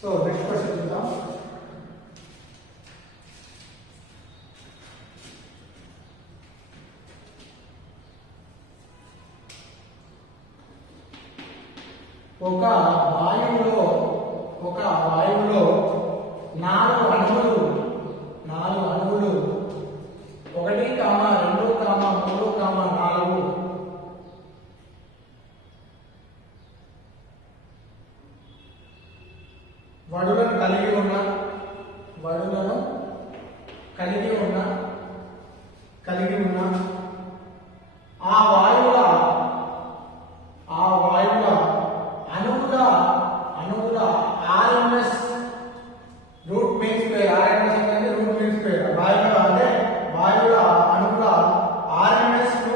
So next question చూద్దాం. ఒక వాయువులో 4 అణువులు 1, 2, 3, 4 వడులను కలిగి ఉన్న ఆ వాయువుల అణువుల RMS root mean square. RMS అనేది రూట్ మీన్ స్క్వేర్. వాయువుల అణువుల RMS ను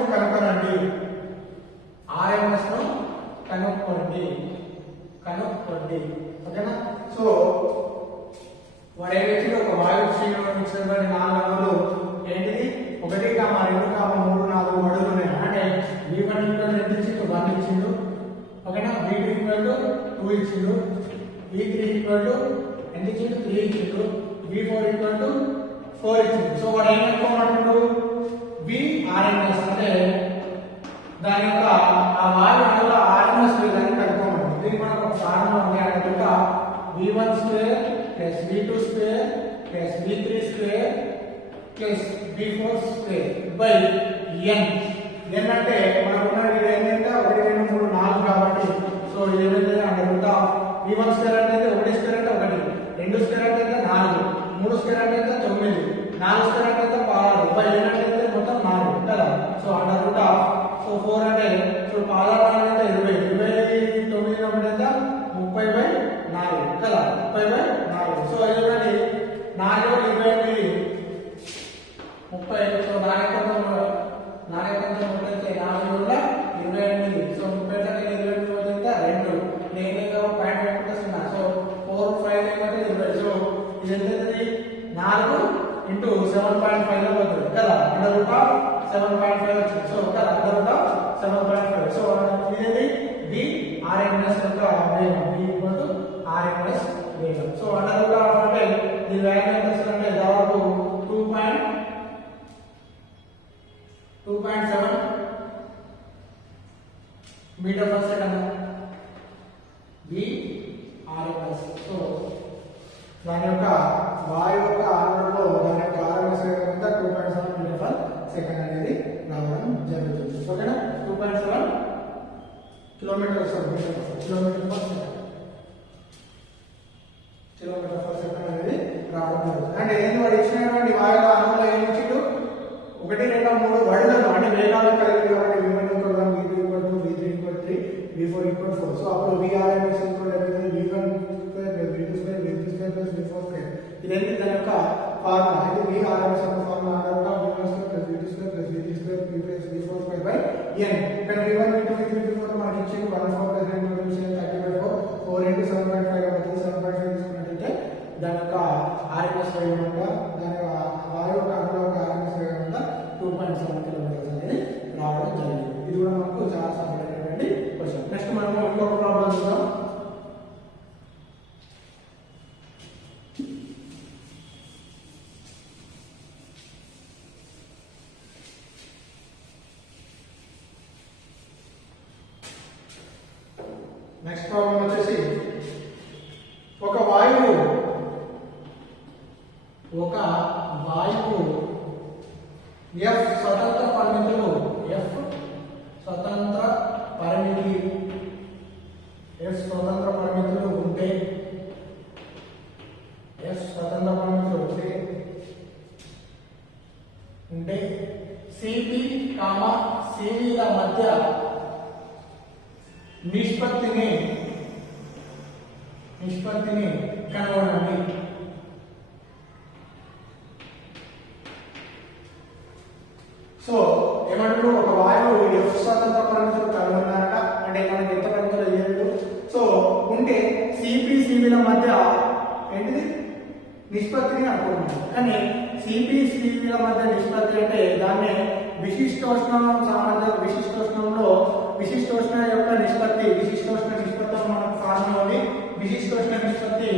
కనుక్కోండి. ఓకేనా? సో వాడు ఏదైతే ఒక వాయు శ్రేణిలో ఇచ్చినటువంటి 4 అణువులు ఏంటిది 1, 2, 3, 4 అడుగులు ఉన్నాయి. అంటే V1 ఎంత ఇచ్చిండు? 1 ఇచ్చిండు. ఓకేనా? V2 2 ఇచ్చిండు. V3 ఎంత ఇచ్చిండు? 3 ఇచ్చిండు. V4 4 ఇచ్చిండు. సో వాడు ఏం కనుక్కోమంటుండు? VRMS అంటే దాని యొక్క ఆ వాయు అణువుల RMS విలువని కనుక్కోమంటుంది. దీనికి మనకు ఒక ఫార్ములా ఉంది. అన్నమాట V1 square plus V2 square plus V3 square plus V4 square by n. n అంటే మనకు ఉన్న n అంటే 1, 2, 3, 4 కాబట్టి సో ఇది ఏమైంది? అన్నమాట V1 స్క్వేర్ అంటే 1 స్క్వేర్ అంటే 1, 2 స్క్వేర్ అంటే 4, 3 స్క్వేర్ అంటే 9, 4 స్క్వేర్ అంటే 16 బై n అంటే మొత్తం 4 కదా. సో అన్నమాట సో 4 అంటే సో 16 అంటే 20, 29 అంటే 30/4 కదా. 30/4. సో చూడండి 4 28 30. సో 4 సో 30 2 నేను పాయింట్ పెట్టుకుంటున్నా. సో 4 5 20. సో ఇది ఎంత? 4 into 7.5 లో పోతుంది కదా. √7.5 వచ్చింది. సో కదా √7.5. సో ఇది VRMS యొక్క వేగం. V RMS వేగం. సో √. అంటే ఈ వేగం ఎంత వస్తుందంటే దాదాపు 2.7 metre per second. VRMS. So దాని యొక్క వాయువు యొక్క అణువులో దాని యొక్క RMS వేగం ఎంత? 2.7 మీటర్ పర్ సెకండ్ అనేది రావడం జరుగుతుంది. ఓకేనా? 2.7 కిలోమీటర్ పర్ సెకండ్ అనేది రావడం జరుగుతుంది. అంటే ఏంటి వాడు ఇచ్చినటువంటి వాయువుల అణువులో ఏమి ఇచ్చిండు? 1, 2, 3 వడులను అంటే వేగాలు కలిగి కాబట్టి V1 V2 V3 3 V4 4. So అప్పుడు VRMS V1 square V2 square V3 square V4 square. ఇదేంటి దాని యొక్క ఫార్ములా. అయితే VRMS యొక్క formula V1 square V2 square V3 square V4 square by n. ఇక్కడ V1 V2 V3 V4 మనకి ఇచ్చింది 1 4 2 30/4 4 into 7.5 అవుతుంది. 7.5 తీసుకున్నట్లయితే దాని యొక్క RMS వేగం ఉందా దాని వాయువు యొక్క అణువుల యొక్క RMS వేగం ఉందా 2.7 కిలోమీటర్స్ అనేది రావడం జరిగింది. ఇది కూడా మనకు చాలా సరళమైనటువంటి క్వశ్చన్. నెక్స్ట్ మనం ఇంకొక ప్రాబ్లం చూద్దాం. నెక్స్ట్ ప్రాబ్లం వచ్చేసి ఒక వాయువు F స్వతంత్ర పరిమితులు ఉంటే CP, CV ల మధ్య నిష్పత్తిని కనుగొనండి. సో ఏమంటారు? ఒక వాయువు F స్వతంత్ర పరిమితులు కనుగొన్నారట. అంటే మనకి ఎంత పరిమితులు అయ్యేది? సో ఉంటే CP, CV ల మధ్య ఏంటిది నిష్పత్తిని అనుకుంటున్నాం. కానీ CP, CV ల మధ్య నిష్పత్తి అంటే దాన్ని విశిష్టోష్ణం సామర్థ్య విశిష్టోష్ణంలో విశిష్టోష్ణ యొక్క నిష్పత్తి మనకు ఫార్ములా ఉంది. విశిష్టోష్ణ నిష్పత్తి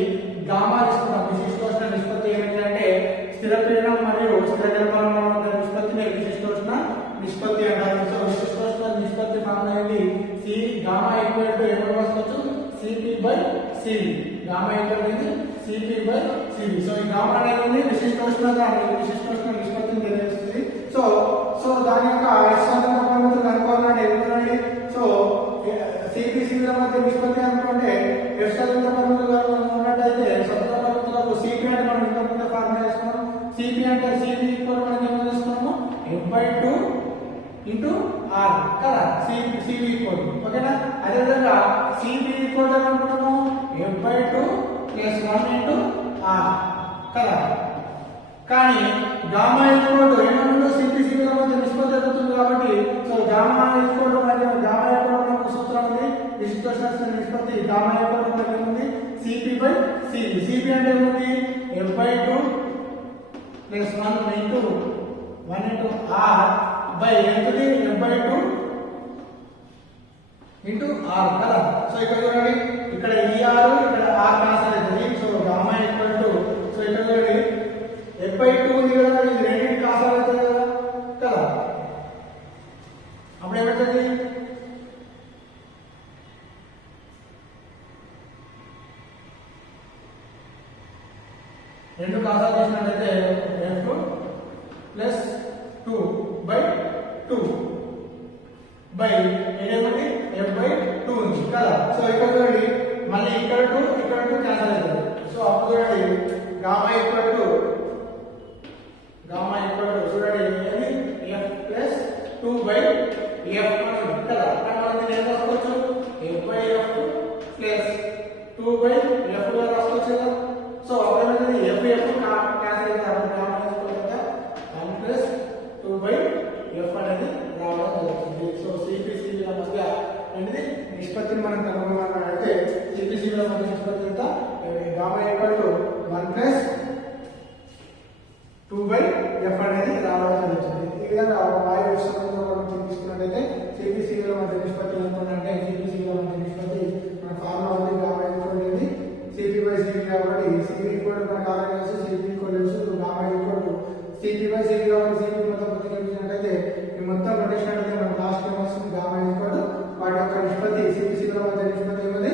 బై సివి గామా ఈక్వల్ అనేది సిపి బై సివి సో ఈ గామా అనేది విశిష్టోష్ణత నిష్పత్తిని తెలియజేస్తుంది సో దాని యొక్క స్వతంత్ర పరిమితులు కనుక్కోవాలంటే ఏముందండి సో సిపి సివిల మధ్య నిష్పత్తి అనుకుంటే స్వతంత్ర పరిమితులు ఉన్నట్టయితే స్వతంత్ర పరిమితులకు సిపి అంటే మనం ఇంతకుముందు ఫార్ములా చేసుకున్నాం సిపి అంటే సివి ఈక్వల్ మనం ఏం చేసుకున్నాము f/2 ఇంటూ ఆర్ కదా సివి ఈక్వల్ ఓకేనా అదేవిధంగా సిబి ఈక్వల్ అనుకుంటాము f/2 ప్లస్ 1 ఇంటూ ఆర్ కదా కానీ గామా ఈక్వల్ ఏమన్నా సిపి సివిల మధ్య నిష్పత్తి అవుతుంది కాబట్టి సో గామా ఈక్వల్ మధ్య గామా ఈక్వల్ మనకు సూత్రం ఉంది విశిష్టోష్ణ నిష్పత్తి గామా ఈక్వల్ మనకు ఉంది సిపి బై సివి సిపి అంటే ఏముంది f/2 plus 1 into R by ఎంతది f/2 ఇంటూ ఆర్ కదా సో ఇక్కడ చూడండి ఇక్కడ ఈ ఆర్ ఇక్కడ ఆర్ క్యాన్సిల్ అవుతుంది so gamma equal to so ఇక్కడ చూడండి f/2 ఉంది కదా ఇది రెండింటి క్యాన్సిల్ అవుతుంది కదా అప్పుడు ఏమవుతుంది రెండు క్యాన్సిల్ చేసినట్లయితే f ప్లస్ 2 బై 2 బై ఏదేమంటే f/2 ఉంది కదా సో ఇక్కడ చూడండి మళ్ళీ ఇక్కడ 2 క్యాన్సిల్ అవుతుంది సో అప్పుడు చూడండి గామా ఈక్వల్ టు చూడండి ఏది f ప్లస్ 2 బై f అని కదా అంటే మనం దీన్ని ఏం రాసుకోవచ్చు f/f ప్లస్ 2 బై f గా రాసుకోవచ్చు కదా సో అప్పుడు ఏమవుతుంది f క్యాన్సిల్ అయితే అప్పుడు గామా ఈక్వల్ కదా 1 ప్లస్ 2 బై f అనేది రావడం జరుగుతుంది సో సిపిసిల మధ్య అనేది నిష్పత్తిని మనం కనుగొనాలంటే సిపిసిల మధ్య నిష్పత్తి ఎంత gamma equal to 1 plus 2 by f అనేది రావడం జరుగుతుంది ఈ విధంగా వాయు విశ్లేషణలో మనం తీసుకున్నట్లయితే సిపిసిల మధ్య నిష్పత్తి ఎంత అంటే సిపిసిల మధ్య నిష్పత్తి మన ఫార్ములా ఉంది గామా ఈక్వల్ అనేది సిపి బై సివి కాబట్టి సిపి ఈక్వల్ టు మనకు ఆల్రెడీ తెలుసు CP equal to gamma equal to CP by CV కాబట్టి సిపి మొత్తం ప్రతిక్షేపించినట్లయితే ఈ మొత్తం రొటేషన్ అయితే మనం లాస్ట్ టైం వస్తుంది గామా ఈక్వల్ వాటి యొక్క నిష్పత్తి సిపిసిల మధ్య నిష్పత్తి ఏమిటి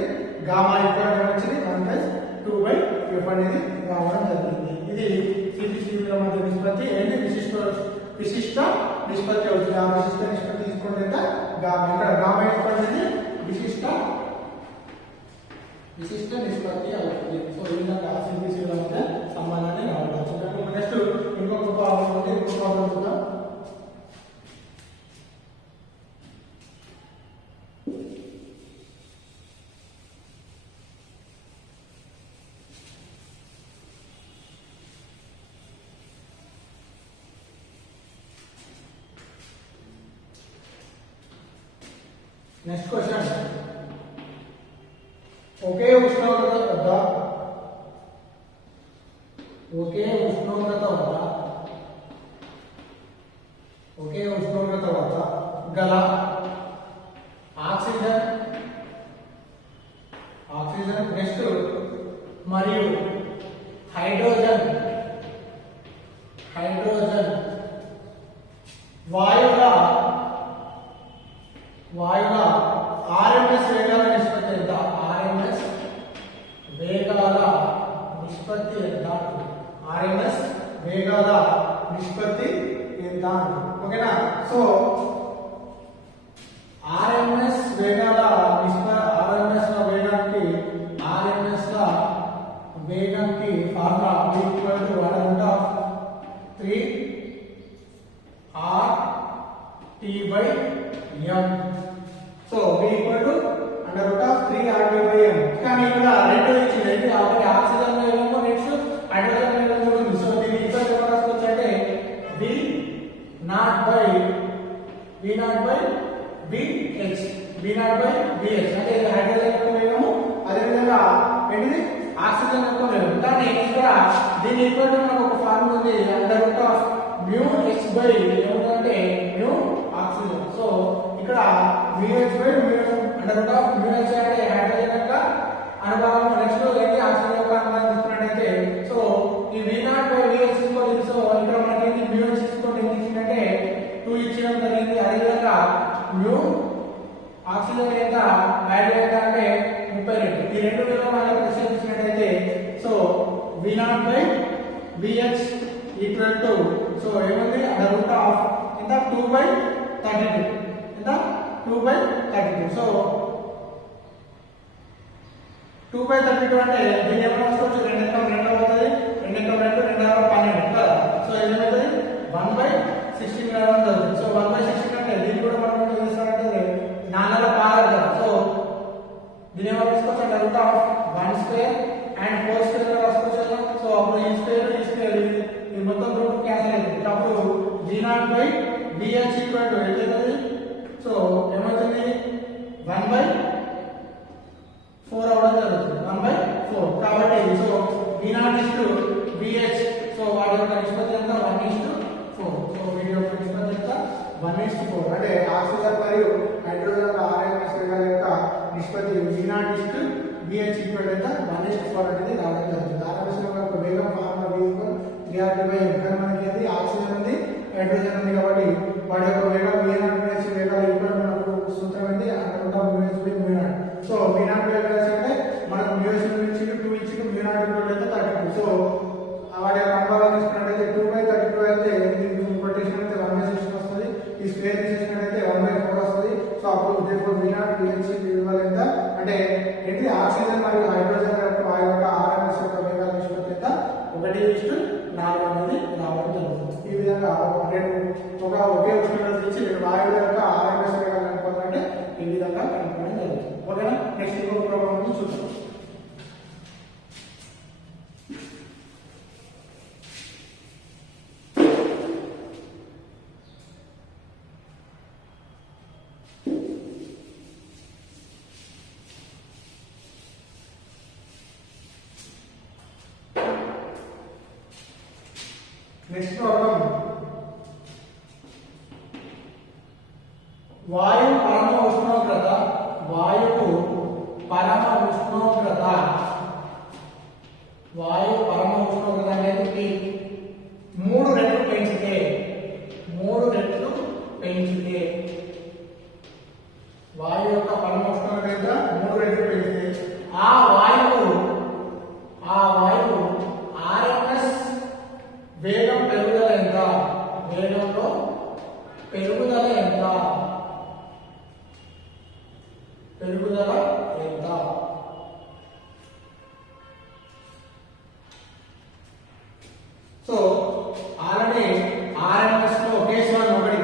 గామా ఈక్వల్ వచ్చింది 1 ప్లస్ 2 బై f అనేది రావడం జరిగింది ఇది సిపిసిల మధ్య నిష్పత్తి ఏంటి విశిష్ట నిష్పత్తి అవుతుంది ఆ విశిష్ట నిష్పత్తి తీసుకుంటే గామా ఇక్కడ గామా ఈక్వల్ అనేది విశిష్ట నిష్పత్తి అవుతుంది సో ఈ విధంగా సిపిసిల మధ్య సంబంధాన్ని రావడం నెక్స్ట్ ఇంకొక ప్రాబ్లం ఉంది ఇంకొక ప్రాబ్లం చూద్దాం నెక్స్ట్ క్వశ్చన్ ఒకే ఉష్ణోగ్రత వద్ద గల ఆక్సిజన్ నెక్స్ట్ మరియు హైడ్రోజన్ వాయువుల RMS వేగాల నిష్పత్తి ఎంత RMS వేగాల నిష్పత్తి ఎంత ఓకేనా సో RMS వేగాల వేగానికి formula equal to √3RT/m so v equal to √3RT/m కానీ ఇక్కడ రెండు ఇచ్చింది అంటే ఆల్రెడీ ఆక్సిజన్ వేగము నెక్స్ట్ హైడ్రోజన్ వేగం కూడా ఉంది సో దీని ఈక్వల్ టు రాసుకోవచ్చు అంటే v0/vh అంటే ఇది హైడ్రోజన్ యొక్క వేగము అదే విధంగా ఏంటిది ఆక్సిజన్ యొక్క వేగం కానీ ఇక్కడ దీని ఈక్వల్ టు మనకు ఒక ఫార్ములా ఉంది √μh/, ఏమంటే మ్యూ ఆక్సిజన్ సో ఇక్కడ √μh అంటే హైడ్రోజన్ యొక్క అనుభవం నెక్స్ట్ ఏంటి ఆక్సిజన్ యొక్క అనుభవం తీసుకున్నట్టయితే సో ఈ v0/vh తీసుకోవాలి సో ఇక్కడ మనకి μh తీసుకోండి ఎంత ఇచ్చిందంటే 2 ఇచ్చడం జరిగింది అదే విధంగా మ్యూ ఆక్సిజన్ ఎంత వాల్యూ ఎంత అంటే 32 ఈ రెండు విలువలను ప్రతిక్షేపించినట్లయితే so V0/Vh equal to so ఏముంది అండర్ రూట్ ఆఫ్ ఎంత 2/32 ఎంత 2/32 సో 2/32 అంటే దీని ఏమైనా వస్తుంది 2 ఎక్కం 2 అవుతుంది 2 ఎక్కం 2 2 6 12 కదా సో ఏమవుతుంది 1/16 అవుతుంది సో 1/16 అంటే దీన్ని కూడా మనం ఏం చేస్తామంటే 4 పారారు కదా సో దీని ఏమైనా రాసుకోవచ్చు అంటే root of 1 square and 4 square రాసుకోవచ్చు సో అప్పుడు ఈ స్క్వేర్ ఈ మొత్తం రూట్ క్యాన్సిల్ అవుతుంది అప్పుడు V0/Vh ఈక్వల్ టు ఎంత అవుతుంది సో ఏమవుతుంది 1/4 అవడం జరుగుతుంది 1/4 కాబట్టి సో V0/Vh సో వాటి యొక్క నిష్పత్తి ఎంత 1:4 సో వీటి యొక్క నిష్పత్తి ఎంత 1:4 అంటే ఆక్సిజన్ మరియు హైడ్రోజన్ యొక్క RMS వేగాల యొక్క నిష్పత్తి V0/Vh ఈక్వల్ ఎంత 1:4 అనేది రావడం జరుగుతుంది RMS యొక్క వేగం ఫార్ములా V √3RT/m కానీ మనకి అది ఆక్సిజన్ ఉంది హైడ్రోజన్ ఉంది కాబట్టి వాటి యొక్క వేగం V0/Vh వేగాల ఈక్వల్ మనకు సూత్రం ఏంటి √μh/μ0 సో V0 వేగాలు అంటే మనకు μh నుంచి 2 ఇచ్చి V0 ఈక్వల్ ఎంత 32 సో వాటి యొక్క అనుపాతం తీసుకున్నట్లయితే 2/32 అయితే దీనికి కొటేషన్ అయితే 1/16 వస్తుంది ఈ స్క్వేర్ తీసేసినట్లయితే 1/4 వస్తుంది సో అప్పుడు V0/Vh విలువలు ఎంత అంటే ఏంటి ఆక్సిజన్ మరియు హైడ్రోజన్ యొక్క వాయు యొక్క RMS యొక్క వేగాల నిష్పత్తి ఎంత 1:4 అనేది రావడం జరుగుతుంది ఈ విధంగా ఒకే ఉష్ణోగ్రత ఇచ్చి వాయువుల యొక్క RMS వేగాలు కనుక్కోవాలంటే ఈ విధంగా కనుక్కోవడం జరుగుతుంది ఓకేనా నెక్స్ట్ ఇంకొక ప్రోగ్రామ్ చూద్దాం నెక్స్ట్ ప్రాబ్లం వాయువు పరమ ఉష్ణోగ్రత అనేది T 3 రెట్లు పెంచితే వాయువు యొక్క పరమ ఉష్ణోగ్రత 3 రెట్లు పెంచితే ఆ వాయువు RMS వేగం పెరుగుదల ఎంత వేగంలో పెరుగుదల ఎంత సో ఆల్రెడీ RMS లో కేసు 1 ఒకటి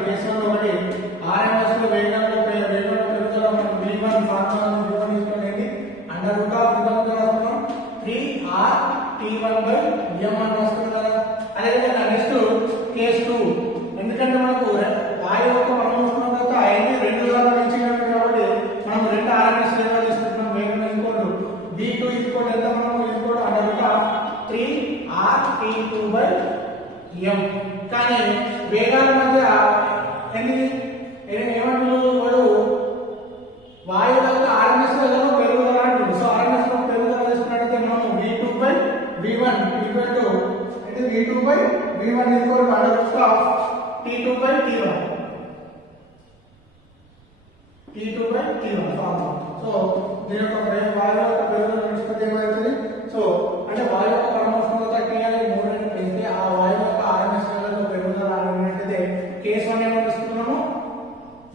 RMS లో వేగంలో పెరుగుదల మనం V1 ఫార్ములా తీసుకునేది అండర్ రూట్ ఆఫ్ విధంగా రాస్తున్నాం 3RT1/m అని రాస్తున్నాం కదా అదే విధంగా నెక్స్ట్ కేసు 2 ఎందుకంటే మనకు వాయువు యొక్క పరమ ఉష్ణోగ్రత అయింది 2 ద్వారా పెంచినాము కాబట్టి మనం 2 RMS వేగాలు తీసుకుంటున్నాం వేగం ఈక్వల్ V2 ఈక్వల్ ఎంత మనం equal under root of 3RT2/m కానీ వేగాల మధ్య ఏమంటున్నారు వాడు వాయువు యొక్క RMS వేగంలో పెరుగుదల అంటుంది సో RMS లో పెరుగుదల తీసుకున్నట్లయితే మనం V2/V1 ఈక్వల్ టు అంటే V2/V1 equal to under root of T2/T1 formula so దీని యొక్క వాయువు యొక్క పెరుగుదల నిష్పత్తి ఏమవుతుంది సో అంటే వాయువు యొక్క పరమ ఉష్ణోగ్రత T అనేది 3 రెట్లు పెంచితే ఆ వాయువు యొక్క RMS వేగంలో పెరుగుదల అనేటువంటిది కేసు 1 ఏమో తీసుకున్నాము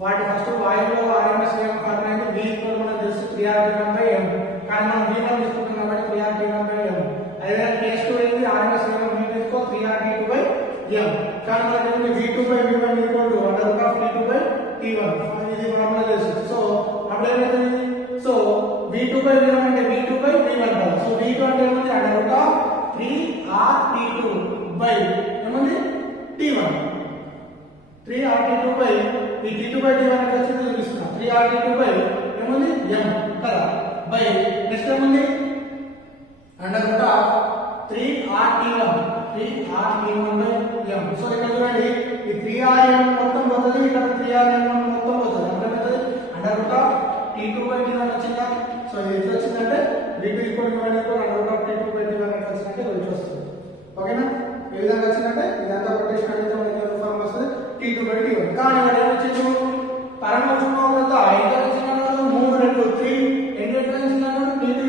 వాటి ఫస్ట్ వాయువులో RMS వేగం ఫార్ములా అయితే V ఈక్వల్ మనకు తెలుసు 3RT1/m కానీ మనం V1 తీసుకుంటున్నాం కాబట్టి 3RT1/m అదే కేసు 2 ఏంటి RMS వేగం V తీసుకో 3RT2/m కానీ మనకి V2/V1 equal to under root of T2/T1 ఇది ఫార్ములా తెలుసు సో అప్పుడు ఏమవుతుంది సో V2/V1 అంటే V2/V1 కదా సో V2 అంటే ఏముంది under root of 3RT2/ఏముంది T1 3RT2 ఈ T2/T1 అంటే వచ్చింది చూపిస్తున్నా 3RT2/ఏముంది m కదా బై నెక్స్ట్ ఏముంది under root of 3RT1/m so ఇక్కడ చూడండి ఈ 3RM మొత్తం పోతుంది ఇక్కడ 3RM మొత్తం పోతుంది అంటే అండర్ రూట్ ఆఫ్ T2/T1 వచ్చిందా సో ఇది ఎట్లా వచ్చిందంటే V2 under root of T2/T1 అంటే వచ్చిందంటే ఇది వస్తుంది ఓకేనా ఏ విధంగా వచ్చిందంటే ఇదంతా కొటేషన్ అయితే మనకి ఫార్మ్ వస్తుంది T2/T1 కానీ ఇక్కడ ఏమొచ్చింది పరమ ఉష్ణోగ్రత ఎంత వచ్చిందన్నాడు 3 రెట్లు 3 ఎన్ని రెట్లు వచ్చిందన్నాడు T2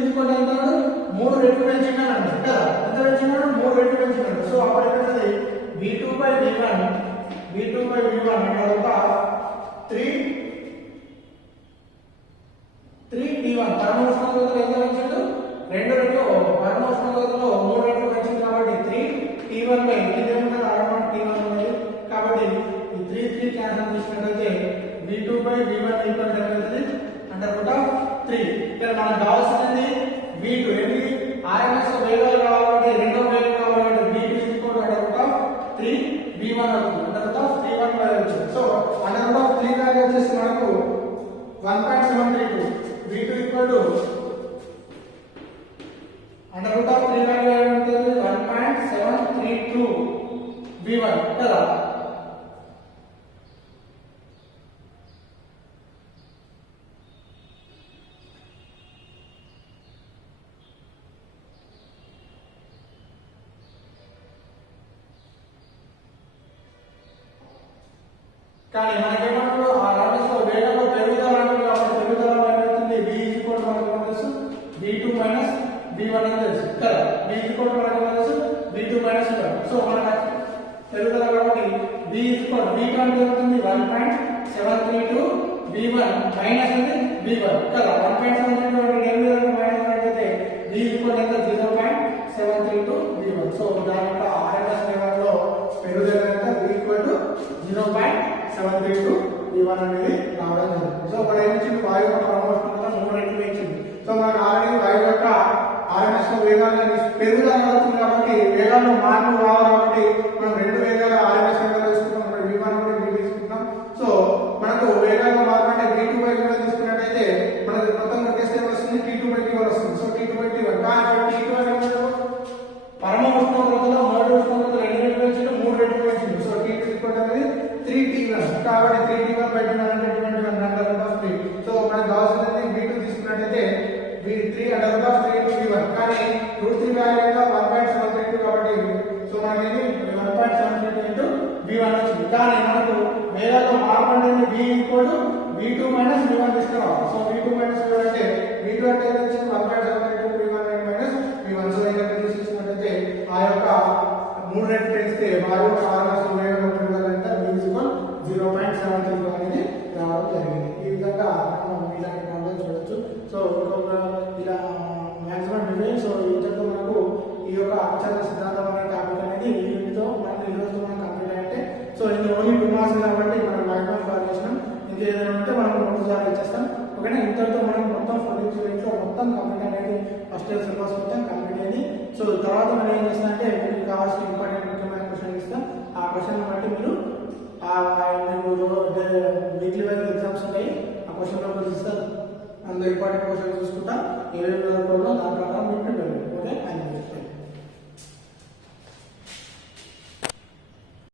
under root of 3 value ఏమంటుంది 1.732 v1 కదా. కానీ మనకేమంటారు ఆ రాజస్వ వేగంలో పెరుగుదల అంటారు కాబట్టి పెరుగుదల ఏమవుతుంది v మనకు తెలుసు v2 v1 అని తెలుసు కదా. v మనకు తెలుసు v2 v1. సో మనకు పెరుగుదల కాబట్టి v v1 జరుగుతుంది 1.732 v1 మైనస్ అంటే v1 కదా. 1.732 అంటే ఏం లేదు మైనస్ అంటే v 0.732 v1. సో దాని యొక్క RMS లెవెల్లో పెరుగుదల ఎంత v 0.732 v1 అనేది రావడం జరిగింది. సో ఇక్కడ ఏమి ఇచ్చింది వాయు యొక్క పరమాణువుగా 3 రెట్లు ఇచ్చింది. సో మనకు ఆల్రెడీ వాయు యొక్క RMS వేగాన్ని పెరుగుదల అవుతుంది కాబట్టి వేగాల్లో మార్పు రావాలి కాబట్టి మనం రెండు వేగాల RMS వేగాలు తీసుకుంటాం. ఇక్కడ v1 మరియు v2 తీసుకుంటాం. సో మనకు వేగాల్లో మార్పు అంటే v2/v1 తీసుకున్నట్లయితే మనకు మొత్తం ఒకేస్తే వస్తుంది t2/t1 వస్తుంది. సో t2/t1 కానీ t2 అనేది పరమాణు ఉష్ణోగ్రతలో మొదటి ఉష్ణోగ్రత 2 రెట్లు పెంచింది 3 రెట్లు పెంచింది. సో t2 అనేది 3t1 కాబట్టి 3t1/21 అంటే 21 under root of 3. సో మనకు కావాల్సింది v2 తీసుకున్నట్లయితే v3 under root of 3 into v1 కానీ √3 వాల్యూ ఎంత 1.732 కాబట్టి సో మనకి 1.732 into v1 వచ్చింది. కానీ మనకు వేగాల్లో మార్పు అనేది v v2 v1 తీసుకోవాలి. సో v2 v1 అంటే v2 అంటే ఎంత వచ్చింది 1.732 v1 v1. సో ఇక్కడ తీసుకున్నట్లయితే ఆ యొక్క 3 రెట్లు పెంచితే వాయు RMS వేగంలో పెరుగుదలంటే v 0.732 అనేది రావడం జరిగింది. ఈ విధంగా మనం ఇలాంటి ప్రాబ్లమ్స్ చూడొచ్చు. సో ఇలా మ్యాక్సిమం డిఫరెన్స్. సో ఇంతకు మనకు ఈ యొక్క అచల సిద్ధాంతం అనే టాపిక్ అనేది ఈ యూనిట్తో మనకు ఈ రోజుతో మనం కంప్లీట్ అయ్యంటే సో ఇది ఓన్లీ 2 మార్క్స్ కాబట్టి మనం మ్యాక్సిమం కాల్ చేసినాం. ఇంకేదైనా ఉంటే మనం 2 సార్లు ఇచ్చేస్తాం. ఓకేనా. ఇంతటితో మనం మొత్తం 14 యూనిట్లో మొత్తం కంప్లీట్ అనేది ఫస్ట్ ఇయర్ సిలబస్ మొత్తం కంప్లీట్ అయింది. సో తర్వాత మనం ఏం చేస్తామంటే మీకు కావాల్సిన ఇంపార్టెంట్ ముఖ్యమైన క్వశ్చన్ ఇస్తాం. ఆ క్వశ్చన్ బట్టి మీరు వీక్లీ వైజ్ ఎగ్జామ్స్ ఉంటాయి. ఆ క్వశ్చన్ పేపర్స్ ఇస్తారు. అందులో ఇంపార్టెంట్ క్వశ్చన్ చూసుకుంటా ఏమేమి దాని ప్రకారం మీరు ప్రిపేర్. ఓకే.